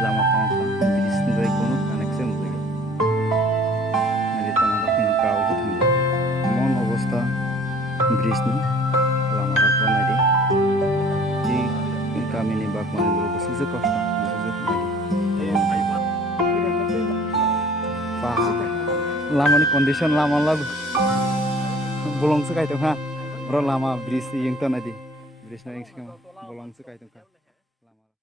lama pangpang bridge ndai kono connection lagi nadi tamara kini kau itu tunggu mon অবস্থা bridge ni lama rakwa nadi di kami ni bak mana dulu susu kota susu nadi paham lama ni condition lama lagu bolong sekai tu ha ro lama bridge yang tu nadi bridge na yang sekarang bolong sekai tu kan